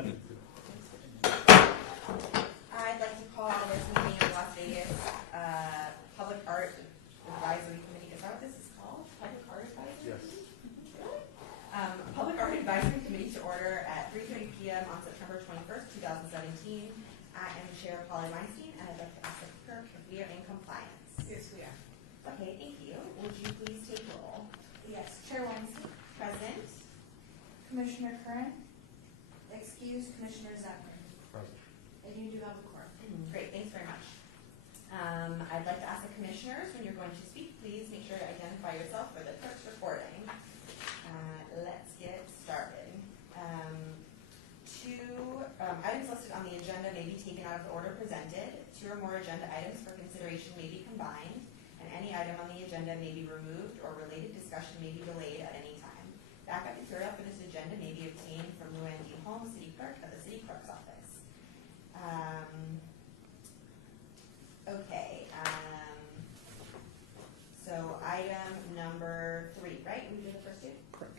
I'd like to call this meeting of Las Vegas Public Art Advisory Committee. Is that what this is called? Public Art Advisory? Yes. Really? Public Art Advisory Committee to order at 3:30 p.m. on September 21st, 2017. I am Chair Polly Weinstein, and I'd like to ask the clerk if we are in compliance. Yes, we are. Okay, thank you. Would you please take roll? Yes, Chair Weinstein. Present. Commissioner Curran. Excuse Commissioner Zachary. Present. And you do have a quorum. Great, thanks very much. I'd like to ask the commissioners, when you're going to speak, please make sure to identify yourself for the clerk's recording. Let's get started. Two items listed on the agenda may be taken out of the order presented. Two or more agenda items for consideration may be combined, and any item on the agenda may be removed or related discussion may be delayed at any time. Backup material for this agenda may be obtained from Luann D. Holmes, City Clerk, at the City Clerk's office. So item number 3, right? We did the first two? Correct.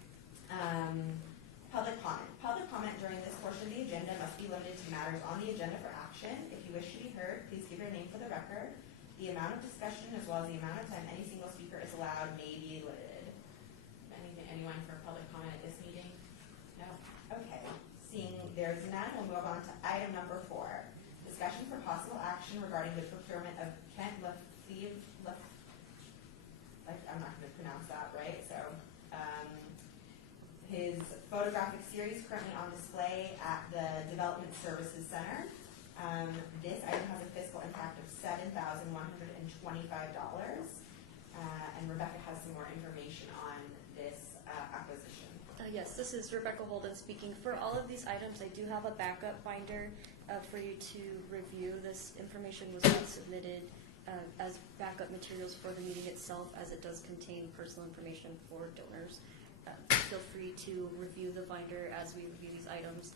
Public comment. Public comment during this portion of the agenda must be limited to matters on the agenda for action. If you wish to be heard, please give your name for the record. The amount of discussion as well as the amount of time any single speaker is allowed may be limited. Anyone for public comment at this meeting? No? Okay. Seeing there's none, we'll move on to item number 4. Discussion for possible action regarding the procurement of Kent Lefebvre. I'm not going to pronounce that right. So, his photographic series currently on display at the Development Services Center. This item has a fiscal impact of $7,125. And Rebecca has some more information on this acquisition. Yes, this is Rebecca Holden speaking. For all of these items, I do have a backup binder for you to review. This information was not submitted as backup materials for the meeting itself, as it does contain personal information for donors. Feel free to review the binder as we review these items.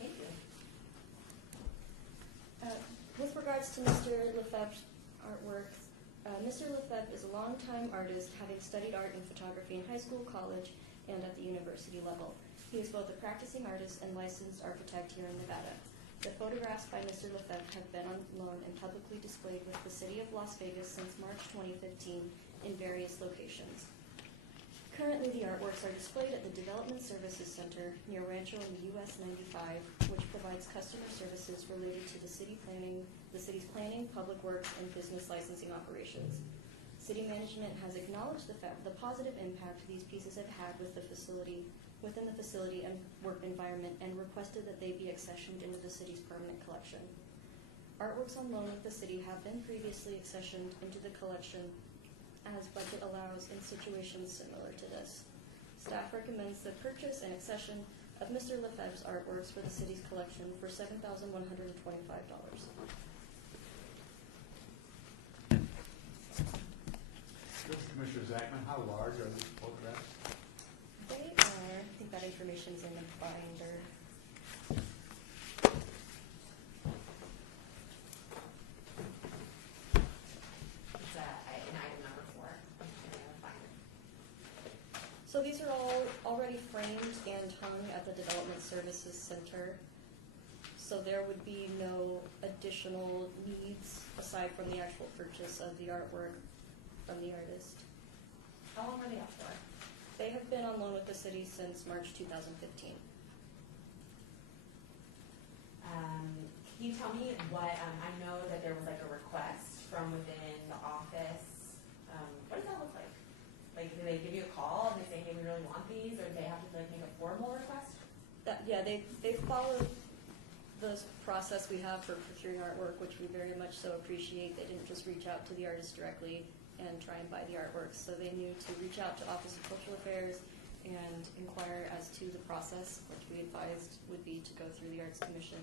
Thank you. With regards to Mr. Lefebvre's artwork, Mr. Lefebvre is a longtime artist, having studied art and photography in high school, college, and at the university level. He is both a practicing artist and licensed architect here in Nevada. The photographs by Mr. Lefebvre have been on loan and publicly displayed with the City of Las Vegas since March 2015 in various locations. Currently, the artworks are displayed at the Development Services Center near Rancho and US 95, which provides customer services related to the city's planning, public works, and business licensing operations. City management has acknowledged the positive impact these pieces have had within the facility and work environment, and requested that they be accessioned into the city's permanent collection. Artworks on loan with the city have been previously accessioned into the collection as budget allows in situations similar to this. Staff recommends the purchase and accession of Mr. Lefebvre's artworks for the city's collection for $7,125. Commissioner Zachman, how large are these photographs? They are, I think that information's in the binder. It's in item number 4. So these are all already framed and hung at the Development Services Center. So there would be no additional needs aside from the actual purchase of the artwork from the artist. How long were they up for? They have been on loan with the city since March 2015. Can you tell me what, I know that there was like a request from within the office. What does that look like? Like, do they give you a call and they say, hey, we really want these, or do they have to like make a formal request? They followed the process we have for procuring artwork, which we very much so appreciate. They didn't just reach out to the artist directly and try and buy the artworks. So they knew to reach out to Office of Cultural Affairs and inquire as to the process, which we advised would be to go through the Arts Commission.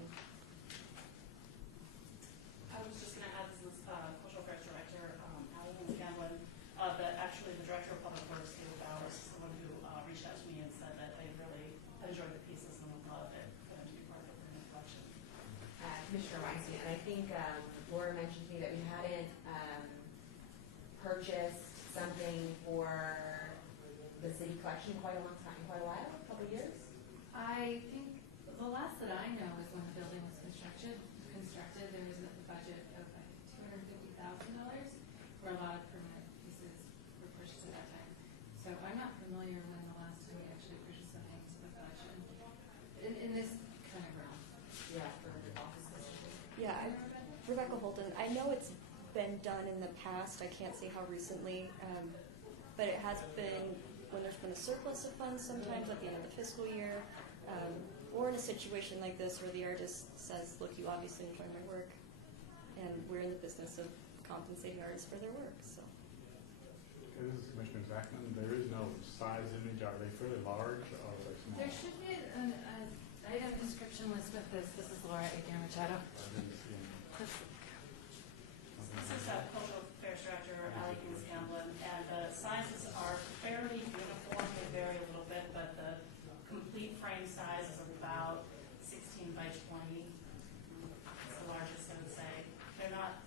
I was just going to add, this is Cultural Affairs Director, Alan Scanlon, that actually the Director of Public Works, David Bowers, is the one who reached out to me and said that they really enjoyed the pieces and would love it for them to be part of the permanent collection. Commissioner Weinstein, and I think Laura mentioned to me that we hadn't purchased something for collection in quite a long time, quite a while, a couple of years? I think the last that I know is when the building was constructed, there was a budget of like $250,000 where a lot of permanent pieces were purchased at that time. So I'm not familiar when the last time we actually purchased something to the collection in this kind of realm. Yeah, for the office building. Yeah, Rebecca Holden. I know it's been done in the past. I can't say how recently, but it has been when there's been a surplus of funds sometimes at the end of the fiscal year, or in a situation like this where the artist says, look, you obviously enjoy my work, and we're in the business of compensating artists for their work. So. Okay, this is Commissioner Zachman. There is no size image. Are they fairly large or are they small? There should be an item description list with this. This is Laura Aguirre Machado. I didn't see any. This is Cultural Affairs Director Ali Gamblin, and the sizes are fairly uniform. They vary a little bit, but the complete frame size is about 16 by 20. It's the largest, I would say. They're not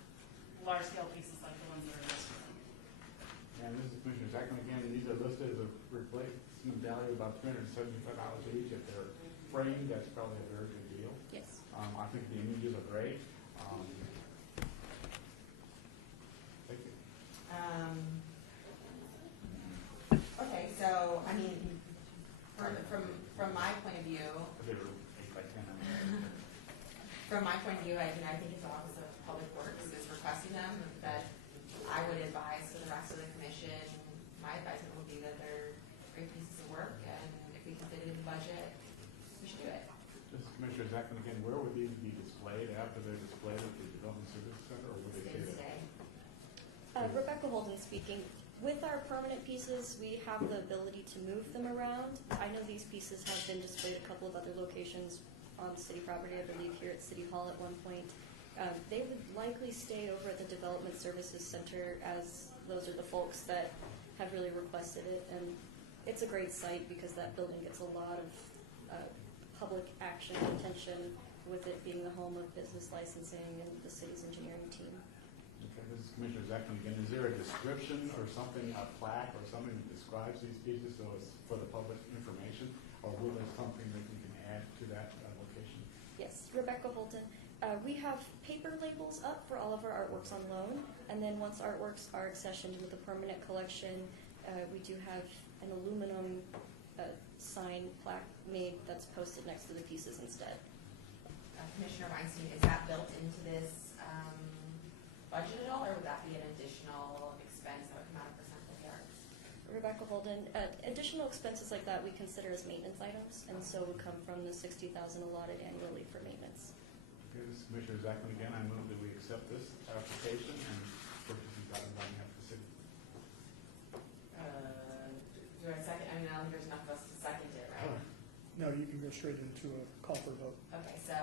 large-scale pieces like the ones that are listed. And this is Commissioner Zachman again. These are listed as a replacement value of about $375 each. If they're framed, that's probably a very good deal. Yes. I think the images are great. Thank you. Okay, so, I mean, from my point of view, They were 8 by 10. from my point of view, I think if the Office of Public Works is requesting them, that I would advise to the rest of the commission, my advisement would be that they're great pieces of work, and if we can fit it in the budget, we should do it. This is Commissioner Zachman again. Where would these be displayed after they're displayed at the Development Service Center, or would they Stay stay there? today. Rebecca Holden speaking. With our permanent pieces, we have the ability to move them around. I know these pieces have been displayed a couple of other locations on city property, I believe here at City Hall at one point. They would likely stay over at the Development Services Center, as those are the folks that have really requested it. And it's a great site because that building gets a lot of public action and attention, with it being the home of business licensing and the city's engineering team. Okay, this is Commissioner Zachman again. Is there a description or something, a plaque or something that describes these pieces so it's for the public information? Or will there something that we can add to that location? Yes, Rebecca Holton. We have paper labels up for all of our artworks on loan, and then once artworks are accessioned with a permanent collection, we do have an aluminum sign plaque made that's posted next to the pieces instead. Commissioner Weinstein, is that built into this budget at all, or would that be an additional expense that would come out of percent of the arts? Rebecca Holden, additional expenses like that we consider as maintenance items, and so would come from the $60,000 allotted annually for maintenance. Okay, this is Commissioner Zachman again. I move that we accept this application and purchase these items on behalf of the city. Do I second? I mean, I don't think there's enough of us to second it, right? No, you can go straight into a call for a vote. Okay, so,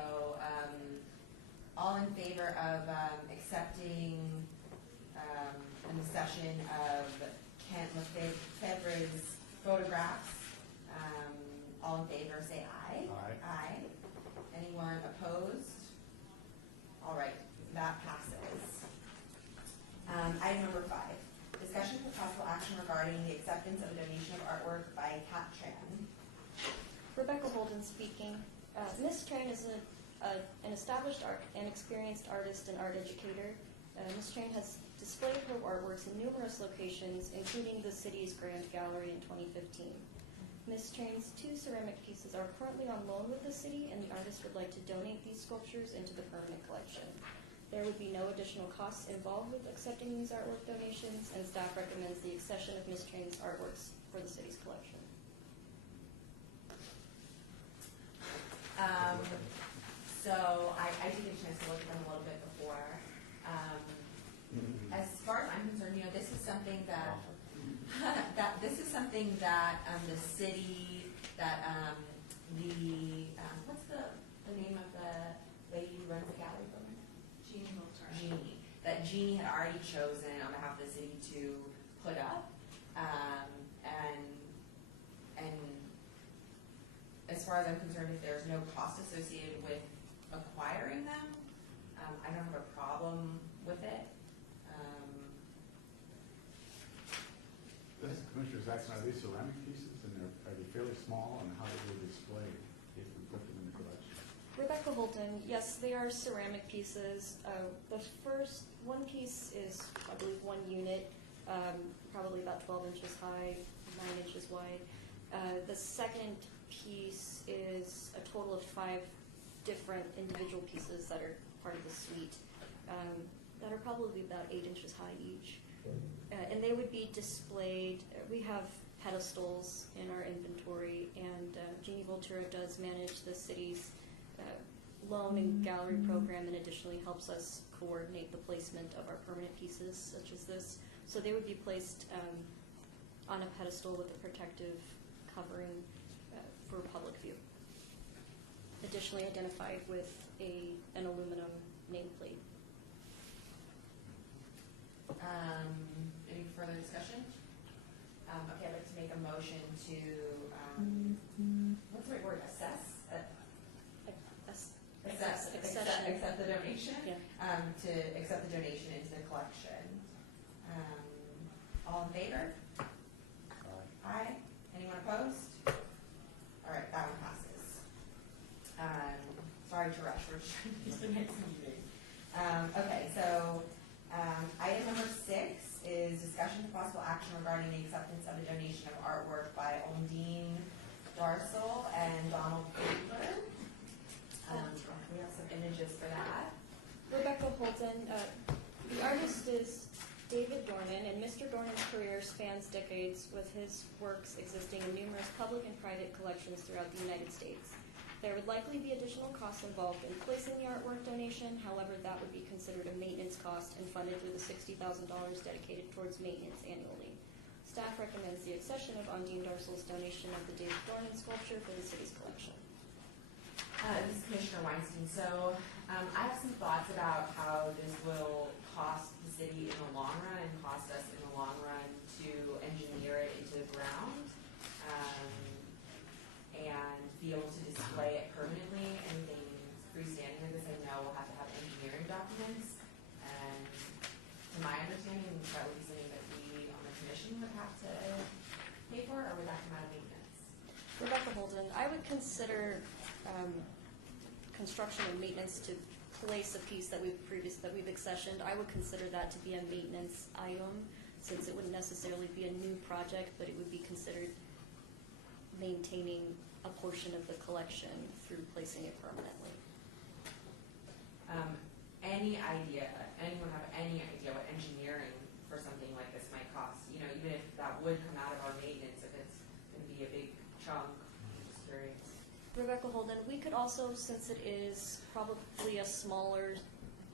all in favor of accepting an accession of Kent Lefebvre's photographs, all in favor say aye. Aye. Aye. Anyone opposed? All right, that passes. Item number 5, discussion for possible action regarding the acceptance of a donation of artwork by Kat Tran. Rebecca Holden speaking. Ms. Tran is an established and experienced artist and art educator. Ms. Tran has displayed her artworks in numerous locations, including the city's Grand Gallery in 2015. Ms. Tran's 2 ceramic pieces are currently on loan with the city, and the artist would like to donate these sculptures into the permanent collection. There would be no additional costs involved with accepting these artwork donations, and staff recommends the accession of Ms. Tran's artworks for the city's collection. So I did get a chance to look at them a little bit before. As far as I'm concerned, this is something that the city, what's the name of the lady who runs the gallery program? Jeannie Holter. Jeannie. That Jeannie had already chosen on behalf of the city to put up. And as far as I'm concerned, if there's no cost associated with acquiring them, I don't have a problem with it. This is Commissioner Zachman. Are these ceramic pieces? And fairly small, and how are they displayed if we put them in the collection? Rebecca Holton, yes, they are ceramic pieces. The first one piece is, I believe, 1 unit, probably about 12 inches high, 9 inches wide. The second piece is a total of 5 different individual pieces that are part of the suite, that are probably about 8 inches high each. And they would be displayed. We have pedestals in our inventory, and Jeannie Voltura does manage the city's loan and gallery program, and additionally helps us coordinate the placement of our permanent pieces such as this. So they would be placed on a pedestal with a protective covering for public view. Additionally identified with an aluminum nameplate. Any further discussion? Okay, I'd like to make a motion to, what's the right word, assess? Accept the donation? Yeah. To accept the donation into the collection. All in favor? Aye. Anyone opposed? All right, that one passes. Sorry to rush, we're just trying to get to the next meeting. Okay, so item number 6 is discussion of possible action regarding the acceptance of a donation of artwork by Ondine Darsel and Donald Fiedler. We have some images for that. Rebecca Holton, the artist is David Dornan, and Mr. Dornan's career spans decades, with his works existing in numerous public and private collections throughout the United States. There would likely be additional costs involved in placing the artwork donation. However, that would be considered a maintenance cost and funded through the $60,000 dedicated towards maintenance annually. Staff recommends the accession of Ondine Darsel's donation of the David Dornan sculpture for the city's collection. This is Commissioner Weinstein. So I have some thoughts about how this will cost the city in the long run and cost us in the long run to engineer it into the ground and be able to display it permanently. Anything freestanding like this, I know will have to have engineering documents. And to my understanding, that would be something that we on the commission would have to pay for, or would that come out of maintenance? Rebecca Holden, I would consider construction and maintenance to place a piece that we've accessioned. I would consider that to be a maintenance item, since it wouldn't necessarily be a new project, but it would be considered maintaining a portion of the collection through placing it permanently. Anyone have any idea what engineering for something like this might cost? You know, even if that would come out of our maintenance, if it's going to be a big chunk. Just curious. Rebecca Holden, we could also, since it is probably a smaller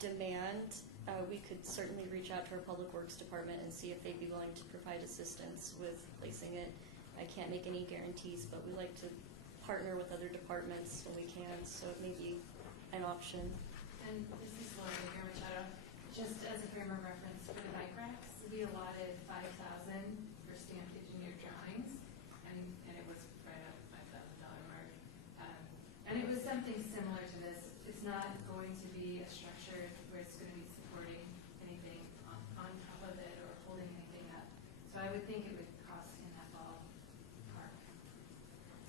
demand, we could certainly reach out to our Public Works Department and see if they'd be willing to provide assistance with placing it. I can't make any guarantees, but we like to partner with other departments when we can, so it may be an option. And this is Lori Machado. Just as a frame of reference for the bike racks, we allotted $5,000 for stamped engineered drawings, and it was right at $5,000 mark. And it was something similar to this. It's not going to be a structure where it's going to be supporting anything on top of it or holding anything up. So I would think it would cost in that ballpark.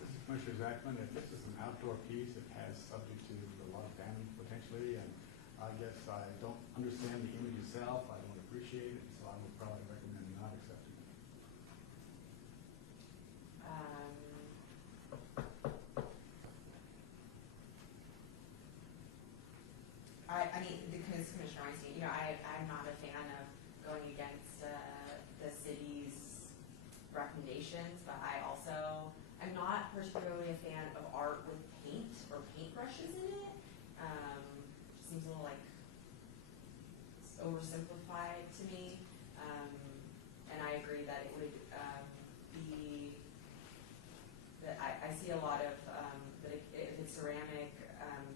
This is Commissioner Zachman. If this is an outdoor piece, it has subject to a lot of damage potentially, and I guess I don't understand the image itself. I don't appreciate it, so I would probably recommend not accepting it. I mean, because Commissioner Weinstein, you know, I'm not a fan of going against the city's recommendations, but I also am not particularly a fan of art with paint or paintbrushes in it. Seems a little like oversimplified to me, and I agree that it would be that I see a lot of that if it's ceramic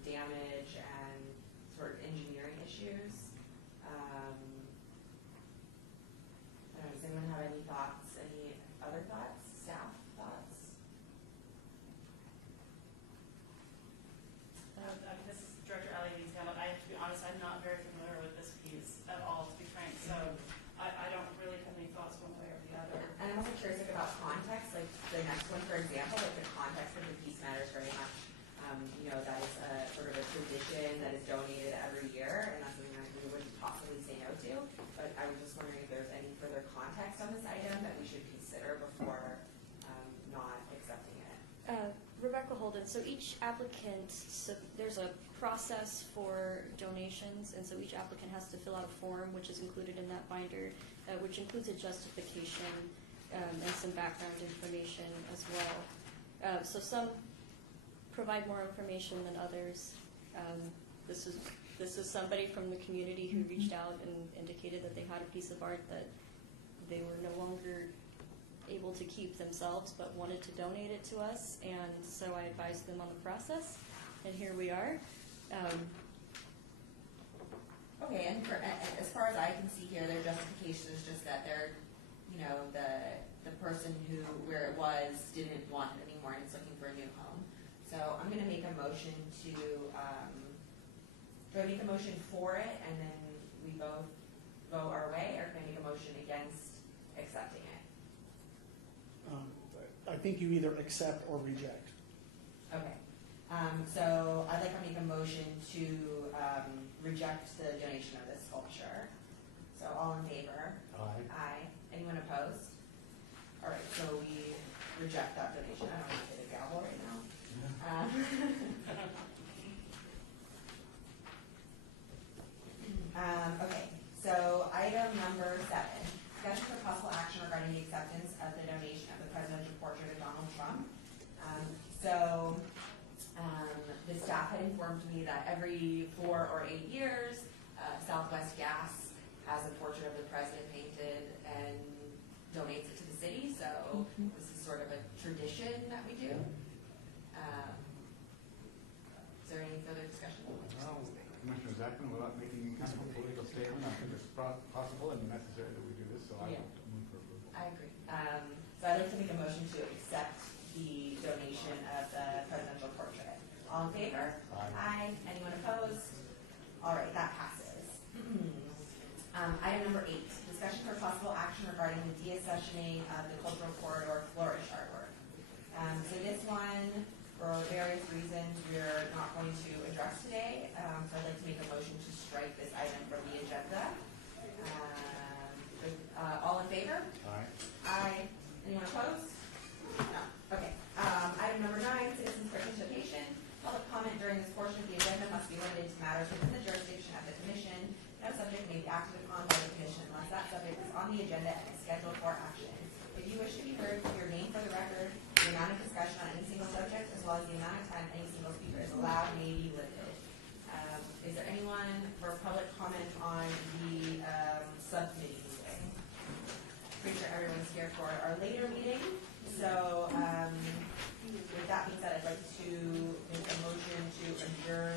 damage and sort of engineering issues. Does anyone have any thoughts? Any other thoughts? Staff thoughts? This is Director Ellie Scanlon. To be honest, I'm not very familiar with this piece at all, to be frank. So I don't really have any thoughts one way or the other. And like the next one, for example, like the context of the piece matters very much. That is a sort of a tradition that is donated every year, and that's something that we wouldn't possibly say no to. But I was just wondering if there's any further context on this item that we should consider before not accepting it. Rebecca Holden, so each applicant, there's a process for donations, and so each applicant has to fill out a form, which is included in that binder, which includes a justification and some background information as well. So some provide more information than others. This is somebody from the community who reached out and indicated that they had a piece of art that they were no longer able to keep themselves but wanted to donate it to us, and so I advised them on the process, and here we are. Okay, and as far as I can see here, their justification is just that they're, the person where it was didn't want it anymore and is looking for a new home. So I'm going to make a motion to, do I make a motion for it and then we both go our way, or can I make a motion against accepting it? I think you either accept or reject. Okay. So I'd like to make a motion to reject the donation of this sculpture. So all in favor? Aye. Aye. Anyone opposed? All right, so we reject that donation. I don't want to hit a gavel right now. Okay, so item number 7, discussion for possible action regarding the acceptance of the donation of the presidential portrait of Donald Trump. The staff had informed me that every 4 or 8 years, Southwest Gas has a portrait of the president painted and donates it to the city. So this is sort of a tradition that we do. Is there any further discussion? Well, Commissioner Zachman, without making kind of a political statement, I think it's possible and necessary that we do this, so I Yeah. will move for approval. I agree. So I'd like to make a motion to accept the donation of the presidential portrait. All in favor? Aye. Anyone opposed? All right, that passes. Item number 8, discussion for possible action regarding the deaccessioning of the cultural corridor flourish artwork. So this one, for various reasons, we're not going to address today. So I'd like to make a motion to strike this item from the agenda. All in favor? Aye. Aye. Anyone opposed? No. Okay. Item number 9, citizens participation. Public comment during this portion of the agenda must be limited to matters within the jurisdiction of the commission. No subject may be acted upon by the commission unless that subject is on the agenda and is scheduled for action. If you wish to be heard, your name for the record, the amount of discussion on any single subject, as well as the amount of time any single speaker is allowed may be limited. Is there anyone for public comment on the subcommittee meeting? Pretty sure everyone's here for our later meeting. So with that being said, I'd like to make a motion to adjourn